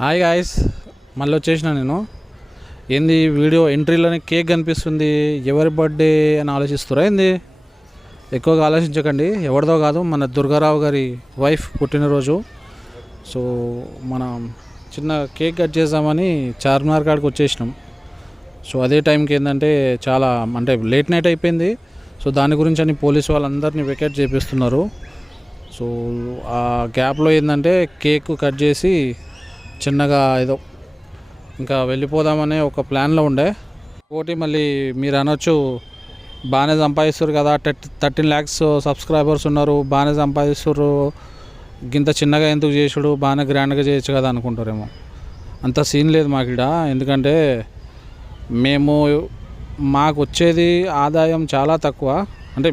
Hi guys, మళ్ళీ వచ్చేసిన నేను. ఏంది వీడియో ఎంట్రీలోనే కేక్ కనిపిస్తుంది, ఎవరి బర్త్డే అని ఆలోచిస్తారా ఏంది? ఎక్కువగా ఆలోచించకండి, ఎవరిదో కాదు, మన దుర్గారావు గారి వైఫ్ పుట్టినరోజు. సో మనం చిన్న కేక్ కట్ చేద్దామని చార్మినార్ కాడికి వచ్చేసినాం. సో అదే టైంకి ఏంటంటే చాలా అంటే లేట్ నైట్ అయిపోయింది. సో దాని గురించి అని పోలీసు వాళ్ళందరినీ వెకేట్ చేపిస్తున్నారు. సో ఆ గ్యాప్లో ఏంటంటే కేక్ కట్ చేసి చిన్నగా ఏదో ఇంకా వెళ్ళిపోదామనే ఒక ప్లాన్లో ఉండే. ఒకటి మళ్ళీ మీరు అనొచ్చు, బాగానే సంపాదిస్తారు కదా, 13 lakhs సబ్స్క్రైబర్స్ ఉన్నారు, బాగానే సంపాదిస్తారు, గింత చిన్నగా ఎందుకు చేసుడు, బాగానే గ్రాండ్గా చేయొచ్చు కదా అనుకుంటారేమో. అంత సీన్ లేదు మాకు ఇక్కడ. ఎందుకంటే మాకు వచ్చేది ఆదాయం చాలా తక్కువ. అంటే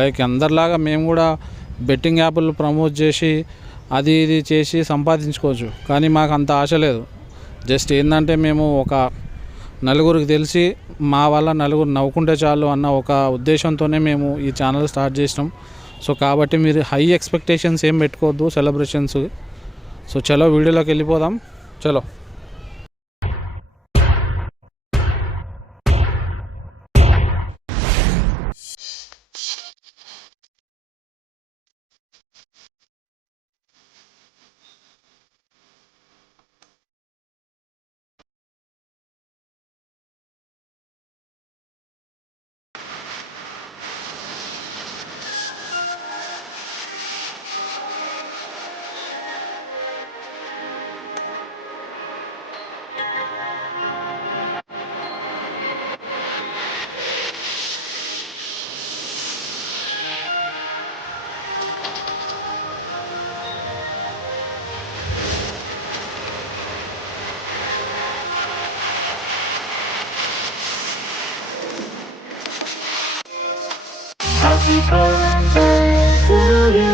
లైక్ అందరిలాగా మేము కూడా బెట్టింగ్ యాప్లు ప్రమోట్ చేసి అది ఇది చేసి సంపాదించుకోవచ్చు, కానీ మాకు అంత ఆశ లేదు. జస్ట్ ఏంటంటే మేము ఒక నలుగురికి తెలిసి మా వల్ల నలుగురు నవ్వుకుంటే చాలు అన్న ఒక ఉద్దేశంతోనే మేము ఈ ఛానల్ స్టార్ట్ చేసినాం. సో కాబట్టి మీరు హై ఎక్స్పెక్టేషన్స్ ఏం పెట్టుకోవద్దు సెలబ్రేషన్స్. సో చలో వీడియోలోకి వెళ్ళిపోదాం, చలో. Happy birthday to you.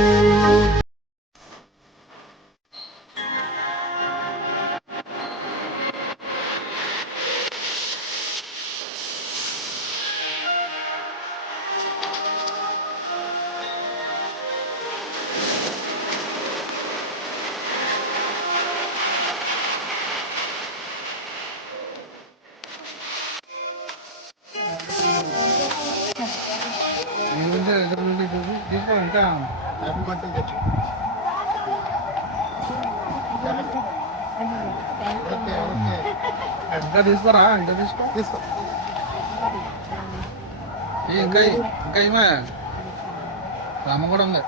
ఇంకా తీసుకోరా, ఇంకా తీసుకో. ఇంకా ఏమే రామ కూడా ఉంది.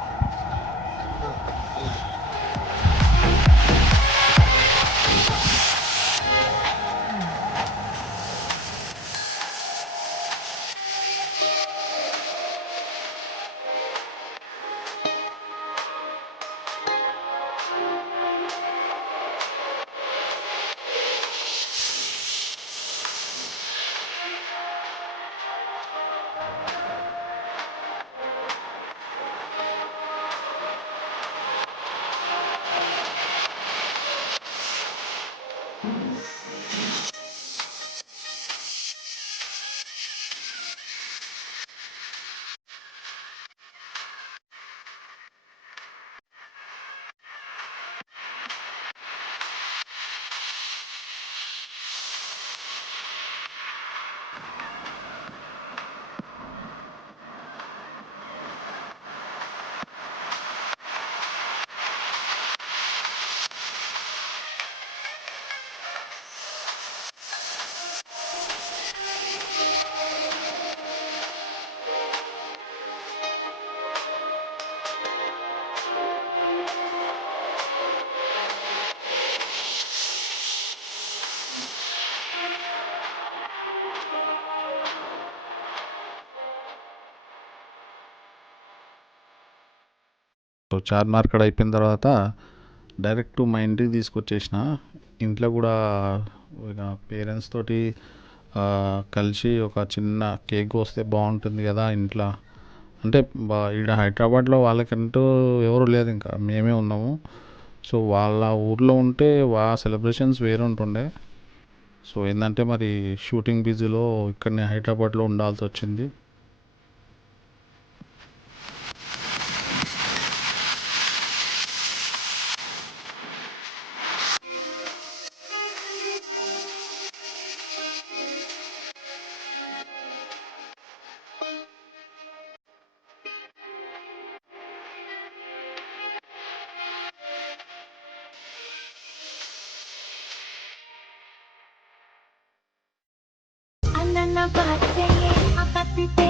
సో చార్మినార్ కాడ అయిపోయిన తర్వాత డైరెక్ట్ మా ఇంటికి తీసుకొచ్చేసిన. ఇంట్లో కూడా ఇక పేరెంట్స్ తోటి కలిసి ఒక చిన్న కేక్ వస్తే బాగుంటుంది కదా ఇంట్లో. అంటే ఈడ హైదరాబాద్లో వాళ్ళకంటూ ఎవరు లేదు, ఇంకా మేమే ఉన్నాము. సో వాళ్ళ ఊర్లో ఉంటే సెలబ్రేషన్స్ వేరే ఉంటుండే. సో ఏంటంటే మరి షూటింగ్ బిజీలో ఇక్కడనే హైదరాబాద్లో ఉండాల్సి వచ్చింది. birthday, happy birthday.